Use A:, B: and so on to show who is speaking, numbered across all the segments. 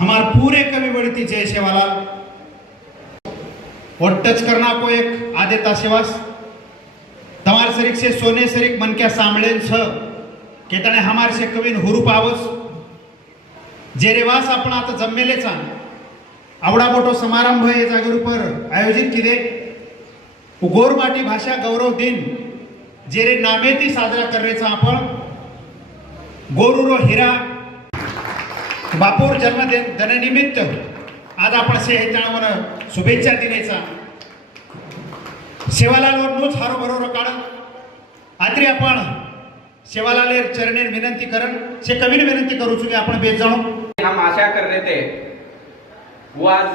A: हमार पूरे कमी बढ़ती जय सेवालाल और टच करना को एक आदेता सेवास तमार सरिक से सोने सरिक मन क्या सांभळेल छ। केतने हमार से कवीन पावस। जेरेवास जे रेवास आपण आता चां अवड़ा बोटो समारंभ हे जागरू पर आयोजित केले गोरमाटी भाषा गौरव दिन। जेरे नामेती साजरा करण्याचा आपण गोरुरो हिरा बापूर जन्मदिन दिनानिमित्त आज आपण सेहेचाळावनं शुभेच्छा दिनेचा सेवालालवर नूच हारो बरोबर काढ आत्री आपण सेवालालेर चरणेर विनंती करण से कवीन विनंती करू चुकी आपण बेच जाणू
B: हम आशा कर रहे थे वो आज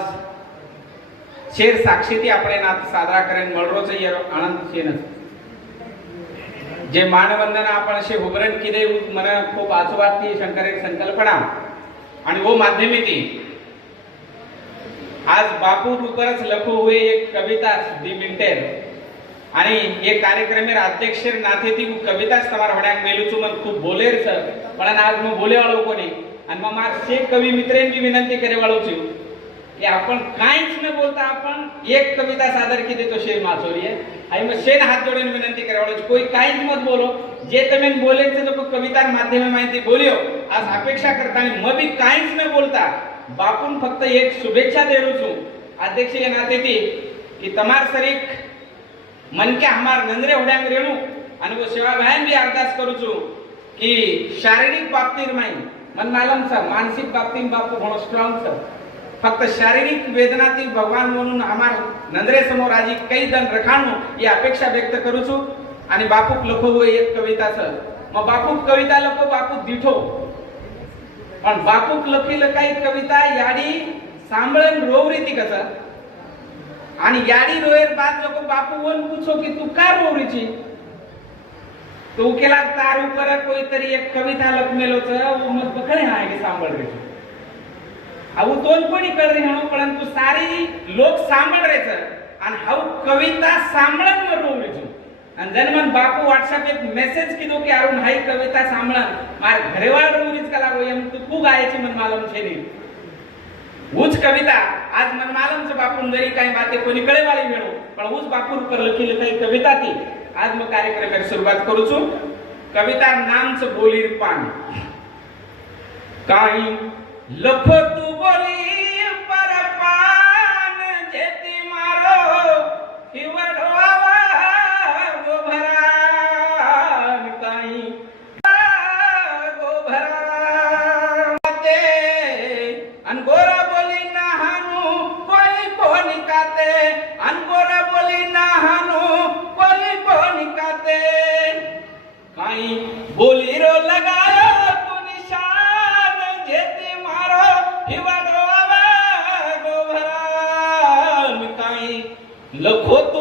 B: शेर साक्षीથી આપણે નાત સાદરા કરીને મળરો છે યાર આનંદ जे ને જે માનવંદના આપણે છે मन खूप મને ती शंकर एक संकल्पना। आणि वो माध्यमी ती आज बापू रूपरच लखू हुए एक कविता दी मिनटेर आणि एक कार्यक्रमे अध्यक्ष नाथे ती कविताच समार होण्याक मेलूचू मन खूप बोले सर. पण आज मग बोले वाळव कोणी. आणि मग मार से कवी मित्रांची मी विनंती करे वाळवची की आपण काहीच न बोलता आपण एक कविता सादर केली तो शेर माचोरीये आणि मग शेन हात जोडून विनंती करावं कोई काहीच मत बोलो. जे तमेन बोले ते लोक कविता माध्यम माहिती बोलियो. आज अपेक्षा करता आणि मग काहीच न बोलता बापून फक्त एक शुभेच्छा देऊ छू अध्यक्ष या नाते ती की तमार सरीक मनके हमार नंदरे होड्यांग रेणू. आणि वो सेवा व्यायाम बी अरदास करूचू की शारीरिक बाबतीर माही मन मालम सर मानसिक बाबतीत बापू म्हणून स्ट्रॉंग सर. फक्त शारीरिक वेदनातील भगवान म्हणून आम्हा नंदरे समोर आजी काही जण रखाणू या अपेक्षा व्यक्त करू छू आणि बापूक लखो एक कविताच. मग बापूक कविता लखो बापूक दिठो. पण बापूक लखील काही कविता याडी सांभळेन रोवरी ती कस. आणि याडी रोयर बाद लखो बापू वन पूछो की तू काय रोवरीची? तू केला तार उपर कोणीतरी एक कविता लखमेलो मग बखडे हा की सांभळ घेतो हाऊ दोन ತೋಲ್ಪಣಿ ಕಳ್ರಿ ನಾವು ಪಳಂತು ಸಾರಿ ಲೋಕ್ ಸಾಂಬಳ್ರೆ ಸರ್ आणि हाऊ कविता सांभाळत मरवो रिजू आणि जन मन बापू व्हॉट्सअप एक मेसेज किदो की अरुण हाई कविता सांभळन मार घरेवाळ रोरीज का लागो? यम तू खूप गायची मन मालम छेनी उच कविता. आज मन मालमचं बापून जरी काही बाते कोणी कळेवाली मिळो पण उच बापू करलं केलं काही कविता ती. आज मग कार्यक्रम सुरुवात करूचू कविता नामचं बोलीर पान. काही લખતું બોલી પર પાન જેતી મારો હિવડો ગોભરાન કાઈ ગોભરાતે અનગોરા બોલી નાહાનું કોઈ કોની કાતે. અનગોરા हिवा गोभरा मी काही लखोतो